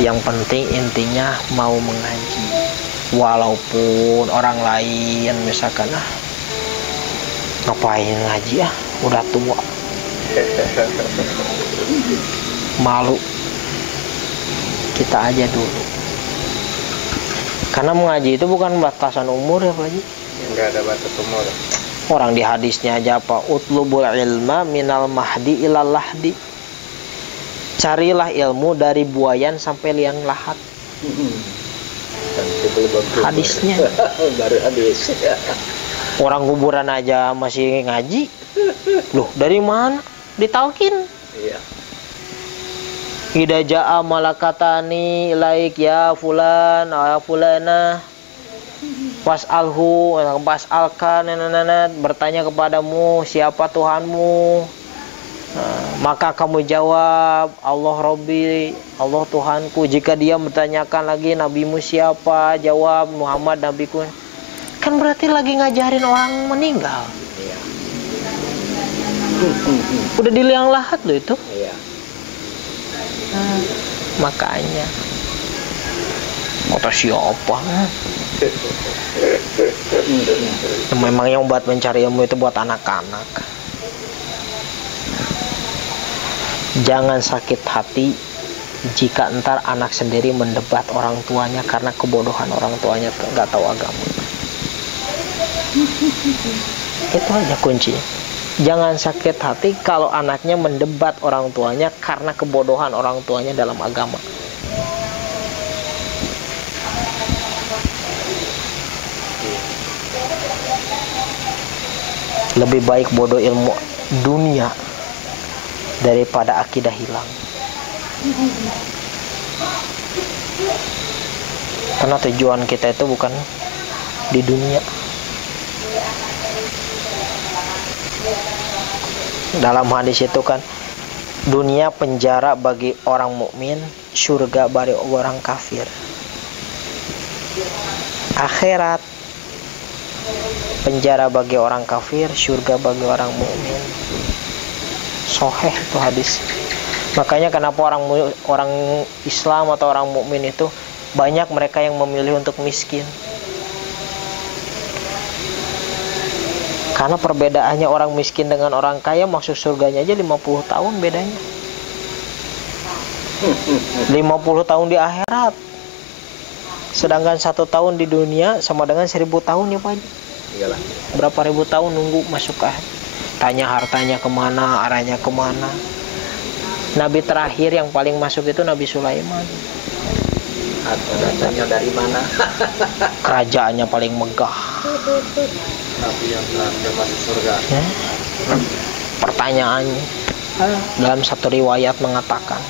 Yang penting intinya mau mengaji. Walaupun orang lain misalkan ngapain ngaji udah tua, malu, kita aja dulu. Karena mengaji itu bukan batasan umur ya Pak Haji. Enggak ada batas umur. Orang di hadisnya aja apa? Utlubul ilma minal mahdi ilal lahdi. Carilah ilmu dari buayan sampai liang lahat. Hadisnya. Baru hadis. Orang kuburan aja masih ngaji. Loh, dari mana? Ditalkin. Iya. Idza jaa malakatani ilaik ya fulan ya fulana was'alkan bertanya kepadamu siapa Tuhanmu. Maka kamu jawab Allah Rabbi, Allah Tuhanku. Jika dia bertanyakan lagi nabimu siapa, jawab Muhammad nabiku. Kan berarti lagi ngajarin orang meninggal. Iya. Udah di liang lahat loh itu. Iya. Makanya kata siapa? Memang yang buat mencari ilmu itu buat anak-anak. Jangan sakit hati jika entar anak sendiri mendebat orang tuanya karena kebodohan orang tuanya nggak tahu agama. Itu aja kuncinya. Jangan sakit hati kalau anaknya mendebat orang tuanya karena kebodohan orang tuanya dalam agama. Lebih baik bodoh ilmu dunia daripada akidah hilang. Karena tujuan kita itu bukan di dunia. Dalam hadis itu kan, dunia penjara bagi orang mukmin, surga bagi orang kafir. Akhirat penjara bagi orang kafir, surga bagi orang mukmin. Sahih itu hadis. Makanya kenapa orang Islam atau orang mukmin itu banyak mereka yang memilih untuk miskin. Karena perbedaannya orang miskin dengan orang kaya, masuk surganya aja 50 tahun bedanya. 50 tahun di akhirat. Sedangkan 1 tahun di dunia sama dengan 1000 tahun ya Pak. Iyalah. Berapa ribu tahun nunggu masuk akhirat. Tanya hartanya kemana, arahnya kemana. Nabi terakhir yang paling masuk itu Nabi Sulaiman. Hartanya dari mana? Kerajaannya paling megah. Nabi yang terakhir masuk surga. Pertanyaannya dalam satu riwayat mengatakan,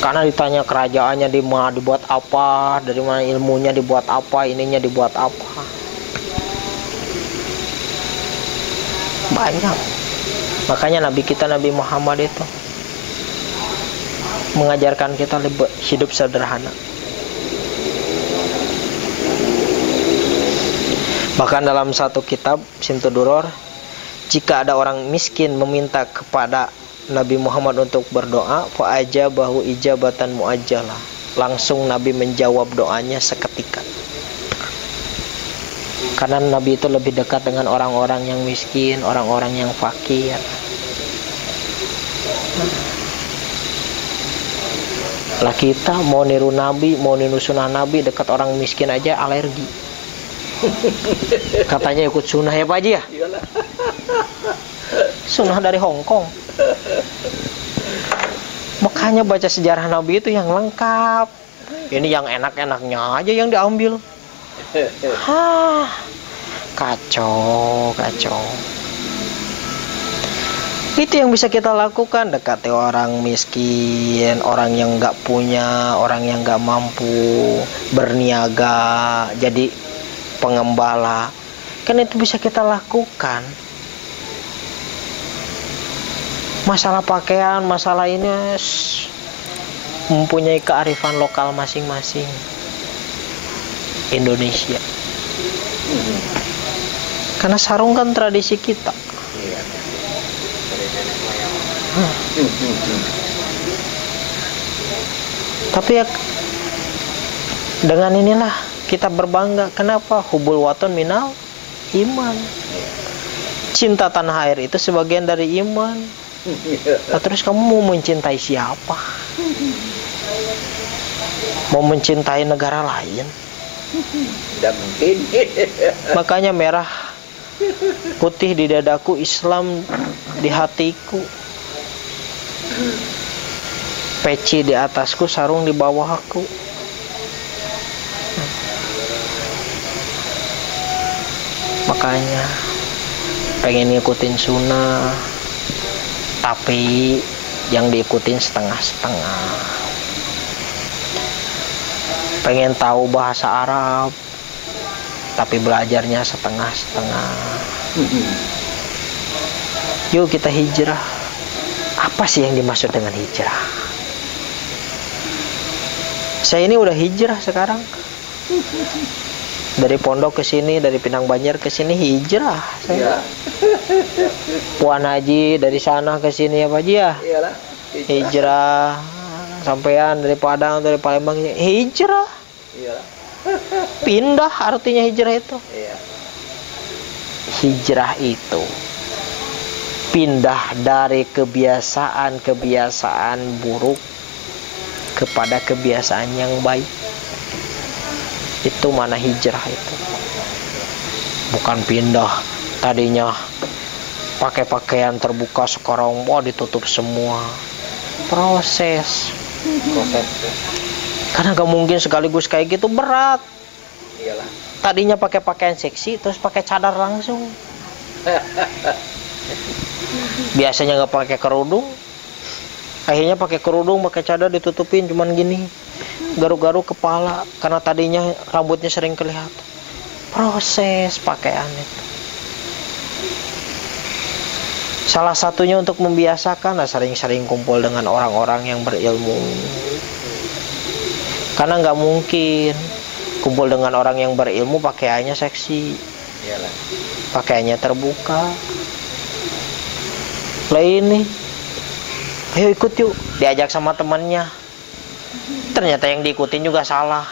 karena ditanya kerajaannya di mana, dibuat apa, dari mana ilmunya dibuat apa, ininya dibuat apa. Banyak. Makanya Nabi kita Nabi Muhammad itu mengajarkan kita hidup sederhana. Bahkan dalam satu kitab Simtuduror, jika ada orang miskin meminta kepada Nabi Muhammad untuk berdoa, fa ajabahu ijabatan muajjalah, langsung Nabi menjawab doanya seketika. Karena Nabi itu lebih dekat dengan orang-orang yang miskin, orang-orang yang fakir. Lah kita mau niru Nabi, mau niru sunnah Nabi, dekat orang miskin aja alergi. Katanya ikut sunnah ya Pak Haji ya? Sunnah dari Hong Kong. Makanya baca sejarah Nabi itu yang lengkap. Ini yang enak-enaknya aja yang diambil. Kacau. Itu yang bisa kita lakukan, dekati orang miskin, orang yang nggak punya, orang yang nggak mampu, berniaga, jadi pengembala. Kan itu bisa kita lakukan. Masalah pakaian, masalah ini mempunyai kearifan lokal masing-masing. Indonesia. Karena sarung kan tradisi kita. Tapi ya dengan inilah kita berbangga. Kenapa? Hubul waton minal iman. Cinta tanah air itu sebagian dari iman. Nah, terus kamu mau mencintai siapa? Mau mencintai negara lain? Tidak mungkin. Makanya merah putih di dadaku, Islam di hatiku, peci di atasku, sarung di bawahku. Makanya pengen ngikutin sunnah, tapi yang diikutin setengah-setengah. Pengen tahu bahasa Arab, tapi belajarnya setengah-setengah. Yuk kita hijrah. Apa sih yang dimaksud dengan hijrah? Saya ini udah hijrah sekarang. Dari pondok ke sini, dari Pinang Banjar ke sini hijrah saya. Puan Haji dari sana ke sini ya Pak Haji ya. Iyalah. Hijrah. Sampean dari Padang, dari Palembang hijrah. Iyalah. Pindah artinya hijrah itu. Iya. Hijrah itu pindah dari kebiasaan-kebiasaan buruk kepada kebiasaan yang baik. Itu mana hijrah itu. Bukan pindah tadinya pakai pakaian terbuka, sekarang mau ditutup semua. Proses. Karena gak mungkin sekaligus kayak gitu, berat. Iyalah. Tadinya pakai pakaian seksi terus pakai cadar langsung. Biasanya nggak pakai kerudung, akhirnya pakai kerudung, pakai cadar ditutupin cuman gini, garuk-garuk kepala karena tadinya rambutnya sering kelihatan. Proses pakaian itu. Salah satunya untuk membiasakan, sering-sering kumpul dengan orang-orang yang berilmu. Karena nggak mungkin kumpul dengan orang yang berilmu pakaiannya seksi. Iyalah. Pakaiannya terbuka. Lah ini, ayo ikut yuk, diajak sama temannya. Ternyata yang diikutin juga salah.